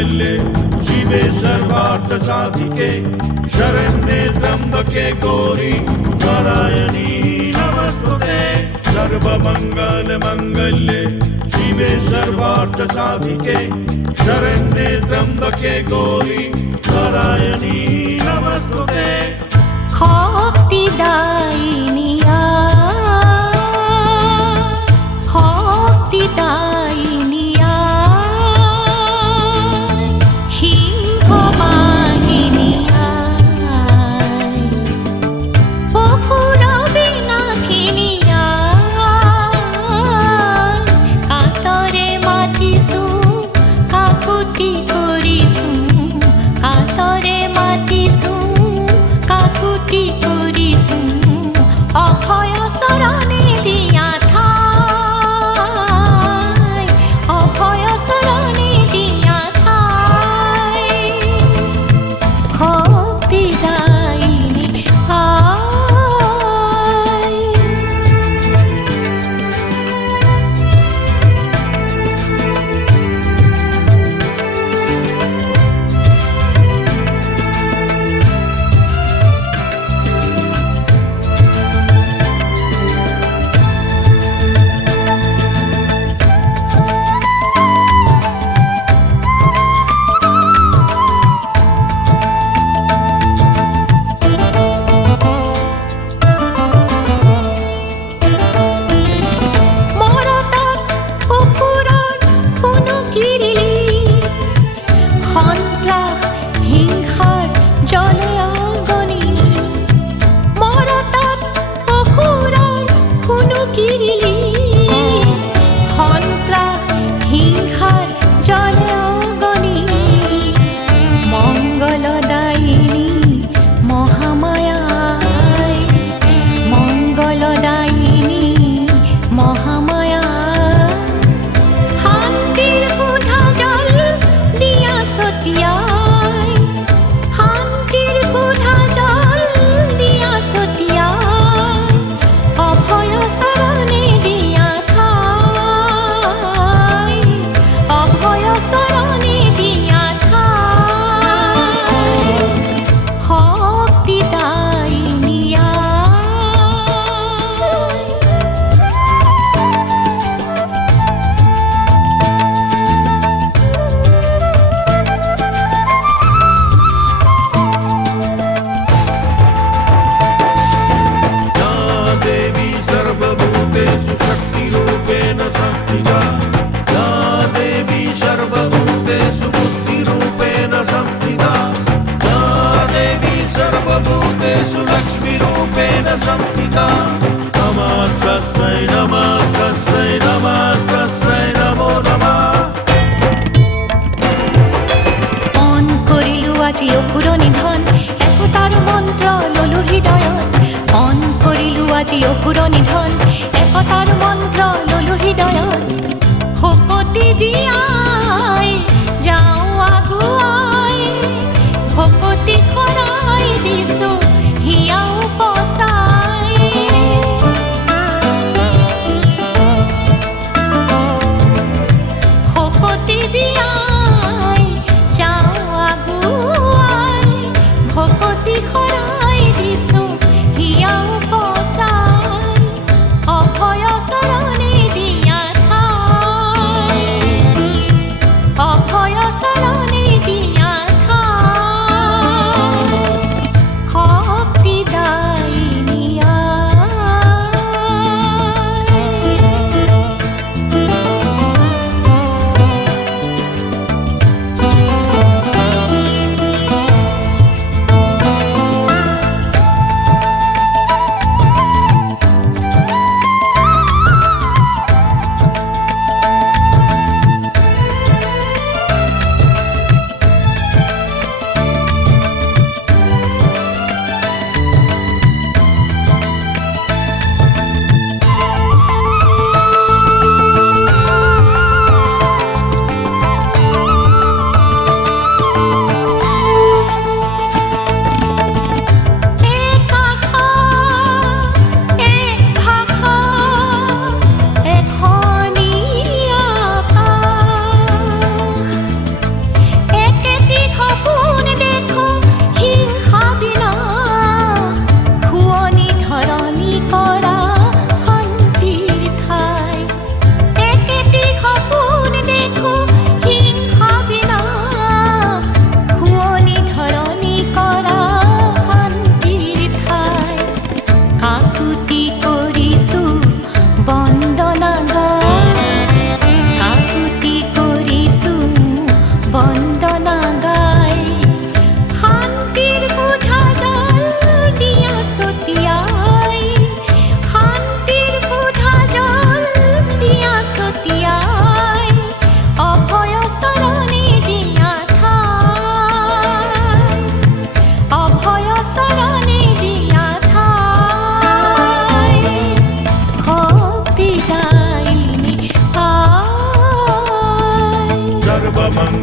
सर्वमङ्गल्ये शिवे सर्वार्थसाधिके शरण्ये त्र्यम्बके गौरी नारायणी नमस्तुते सर्वमङ्गलमङ्गल्ये शिवे सर्वार्थसाधिके शरण्ये त्र्यम्बके गौरी नारायणी नमस्तुते शक्तिदायिनी शक्तिदायिनी সিংহবাহিনী পশুৰ বিনাশিনী কাতৰে মাতিছো কাকুতি কৰিছো কাতৰে মাতিছো কাকুতি কৰিছো অভয় চৰণে দিয়া ঠাই অভয় চৰণে দিয়া ঠাই শক্তিদায়িনী लक्ष्मीरूपेण संस्थिता नमस्तस्यै नमस्तस्यै नमस्तस्यै नमो नमः মন কৰিলো আজি অসুৰ নিধন একতাৰ মন্ত্ৰ ললো হৃদয়ত মন কৰিলো আজি অসুৰ নিধন একতাৰ মন্ত্ৰ ললো হৃদয়ত শপতি দিয়াই যাওঁ আগুৱাই ভকতি শৰাই দিছো হিয়াও পচাই শপতি দিয়াই যাওঁ আগুৱাই ভকতি শৰাই দিছো হিয়াও পচাই অভয় চৰণ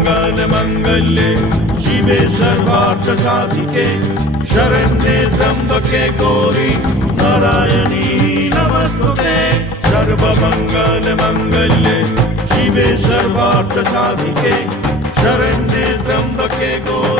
सर्वमङ्गलमाङ्गल्ये शिवे सर्वार्थसाधिके शरण्ये त्र्यम्बके गौरी नारायणी नमस्तुते सर्वमङ्गलमाङ्गल्ये शिवे सर्वार्थसाधिके शरण्ये त्र्यम्बके गौरी